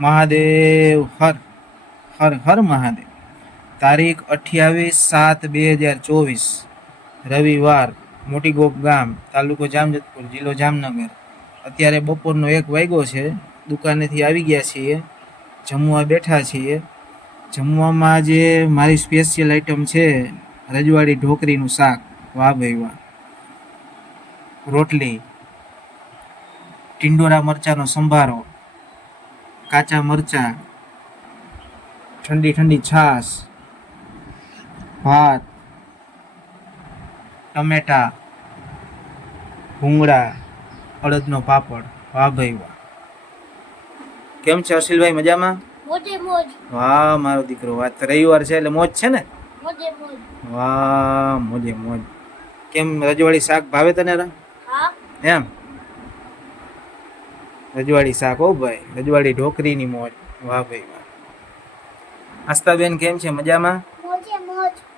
મહાદેવ, હર હર હર મહાદેવ. તારીખ અઠ્યાવીસ સાત બે હજાર ચોવીસ, રવિવાર મોટી ગોપ ગામ, તાલુકો જામજતપુર, જિલ્લો જામનગર. અત્યારે બપોરનો એક વાગ્યો છે, દુકાનેથી આવી ગયા છીએ, જમવા બેઠા છીએ. જમવામાં આજે મારી સ્પેશિયલ આઈટમ છે, રજવાડી ઢોકરીનું શાક, વાહ ભાઈ વાહ. રોટલી, ટિંડોરા મરચાંનો સંભારો કાચા મરચાં ઠંડી ઠંડી છાશ ભાત ટમેટા ભૂંગળા અડદનો પાપડ વાહ ભાઈ વાહ કેમ છે અશિલભાઈ મજામાં? મોજે મોજ. વાહ મારો દીકરો વાત રવિવાર છે એટલે મોજ છે ને? મોજે મોજ. વાહ મોજે મોજ. કેમ રજવાડી શાક ભાવે તને રા? હા. એમ? રજવાડી શાક હો ભાઈ રજવાડી ઢોકરીની મોજ. વાહ ભાઈ વાહ. આસ્તાબેન કેમ છે? મજામાં?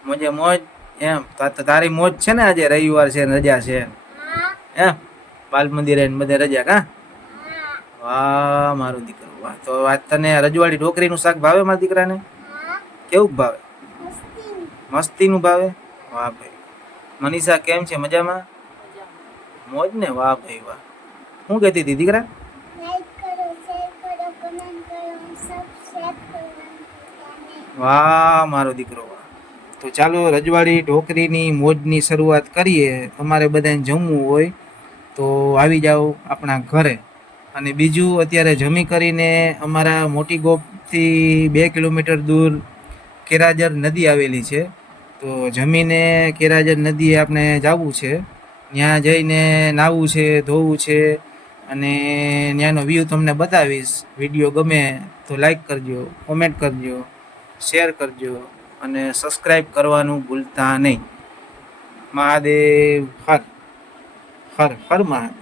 મોજે મોજ. એમ તારી મોજ છે ને આજે રવિવાર છે ને રજા છે એમ બાલ મંદિરે બધે રજા કા? હા. વાહ મારું દીકરો વાહ. તો વાત તને રજવાડી ઢોકરીનું શાક ભાવે મારા દીકરાને? કેવું ભાવે? મસ્તીનું. ભાવે? વાહ ભાઈ. મનીષા કેમ છે? મજામાં. મોજ ને? વાહ ભાઈ વાહ. શું કહેતી હતી દીકરા લાઈક કરો શેર કરો કમેન્ટ કરો સબસ્ક્રાઇબ કરો વાહ, મારો દીકરો તો ચાલો, રજવાડી, ઢોકરીની મોજની શરૂઆત કરીએ. તમારે બધાને જમવું હોય તો આવી જાઓ આપણા ઘરે. અને બીજું, અત્યારે જમી કરીને અમારા મોટી ગોપથી બે કિલોમીટર દૂર કેરાજર નદી આવેલી છે. તો જમીને કેરાજર નદીએ આપણે જવું છે. ત્યાં જઈને નાહવું છે, ધોવું છે. અને ત્યાંનો વ્યૂ તમને બતાવીશ. વીડિયો ગમે તો લાઈક કરજો કોમેન્ટ કરજો શેર કરજો અને સબસ્ક્રાઈબ કરવાનું ભૂલતા નહીં. મહાદેવ, હર હર હર મહાદેવ.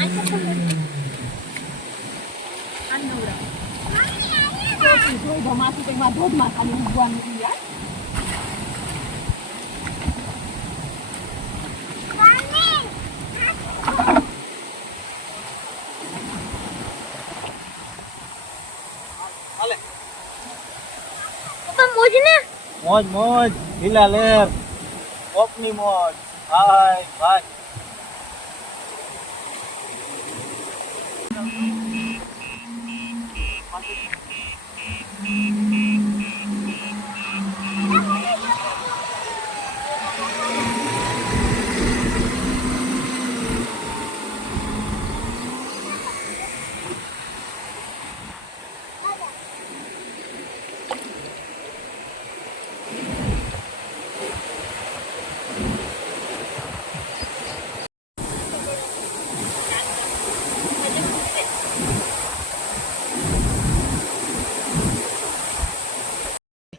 મોજ ને મોજ મોજ લીલા લેર કોપની મોજ ભાઈ ભાઈ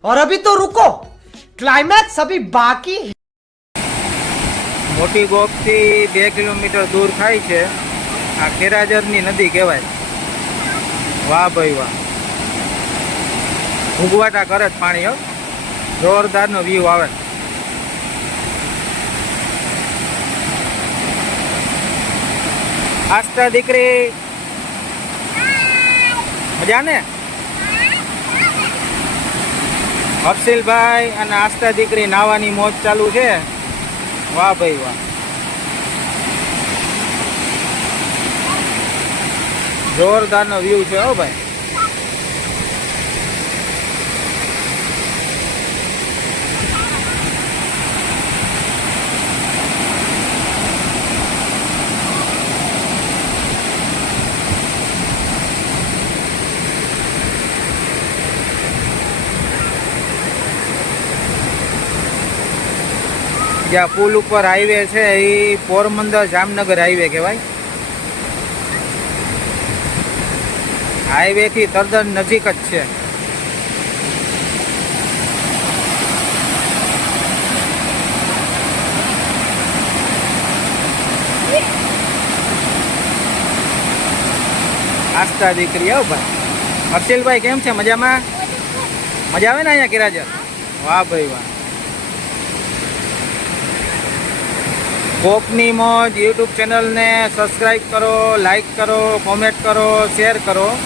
और अभी तो रुको क्लाइमैक्स अभी बाकी है મોટી ગોપથી બે કિલોમીટર દૂર થાય છે આ ખેરાજરની નદી કહેવાય વાહ ભાઈ વાહ ભૂગવાટા કરે જ પાણી હો જોરદારનો વ્યૂ આવે આસ્તા દીકરી મજા ને હર્ષિલભાઈ અને આસ્થા દીકરી નાવાની મોજ ચાલુ છે. વાહ ભાઈ વાહ. જોરદારનો વ્યૂ છે હો ભાઈ. જ્યાં પુલ ઉપર હાઈવે છે, એ પોરબંદર જામનગર હાઈવે કહેવાય. હાઈવે થી તદ્દન નજીક જ છે. આસ્થા દીકરી, હો ભાઈ. હર્ષિલભાઈ, કેમ છે? મજામાં? મજા આવે ને અહીંયા કિરાજર વાહ ભાઈ, વાહ. કોકની મોજ યુટ્યુબ ચેનલને સબસ્ક્રાઈબ કરો લાઈક કરો, કોમેન્ટ કરો, શેર કરો.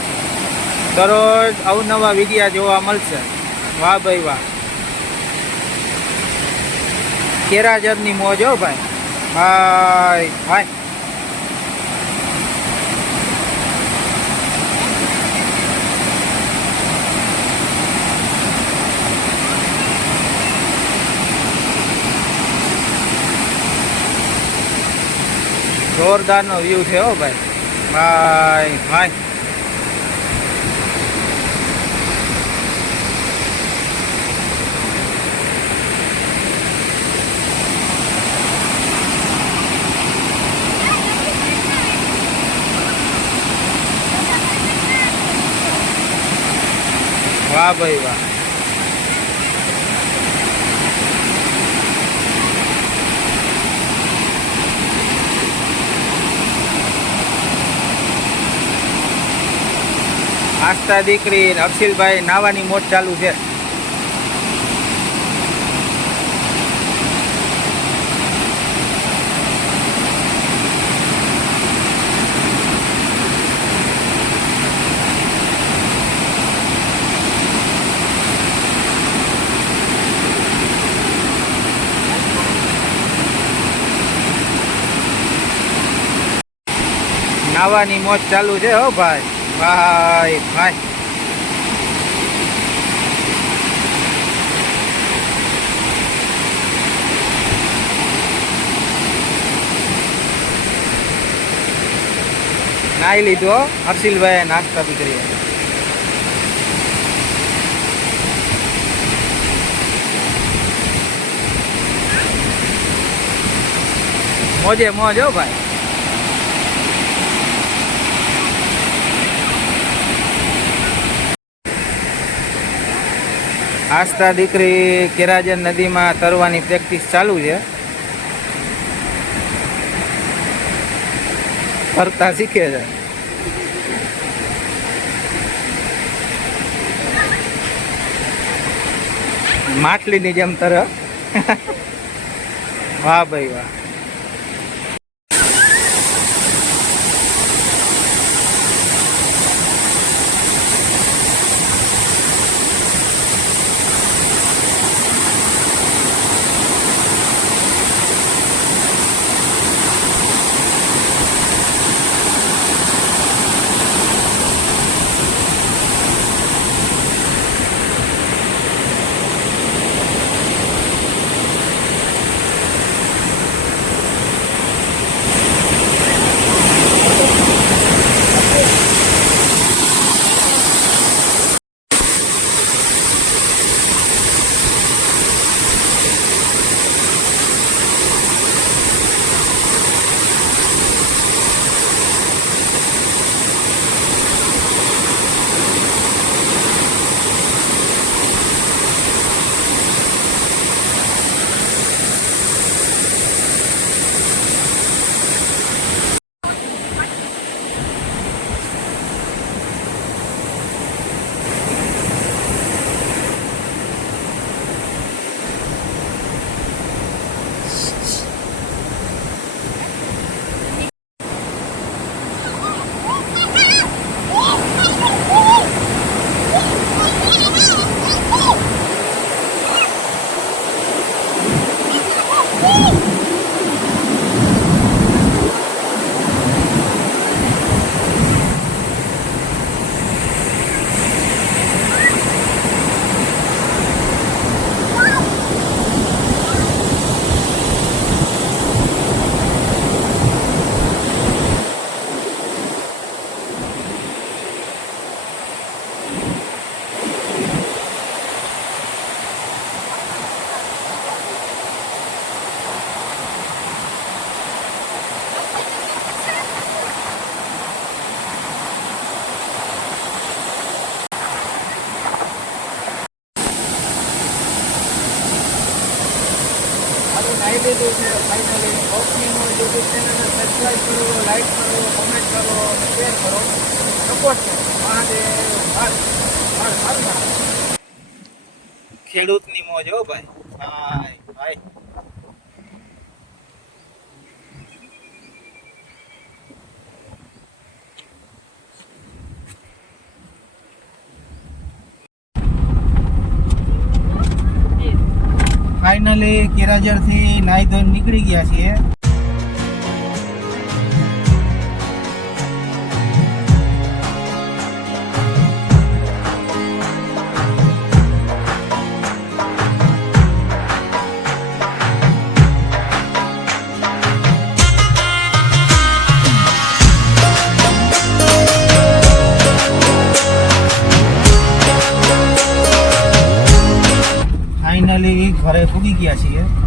દરરોજ અવનવા વિડીયા જોવા મળશે. વાહ ભાઈ વાહ. કેરાજરની મોજ હો ભાઈ. ભાઈ ભાઈ. જોરદારનો વ્યૂ છે હો ભાઈ. ભાઈ ભાઈ. વાહ ભાઈ વાહ. આસ્થા દીકરી અક્ષિલભાઈ નાવાની મોજ ચાલુ છે. નાવાની મોજ ચાલુ છે હો ભાઈ. ભાઈ ભાઈ. નાઈ લીધું હો. હર્ષિલભાઈ નાસ્તા બી કરી મોજે મોજ હો ભાઈ. આસ્થા દીકરી કેરાજન નદીમાં તરવાની પ્રેક્ટિસ ચાલુ છે. ફરતા શીખે છે. માછલીની જેમ તર. વાહ ભાઈ વાહ. ખાઈ લીધું છે. ફાઇનલી ઓપની મોજ યુટ્યુબ ચેનલને સબસ્ક્રાઈબ કરો લાઈક કરો કોમેન્ટ કરો શેર કરો. સપોર્ટ કરો. મહાદેવ, હર હર ખેડૂતની મોજ હો ભાઈ. ભાઈ ભાઈ ફાઇનલી કેરાજરથી નાહી ધોઈને નીકળી ગયા છીએ. ગયા છીએ.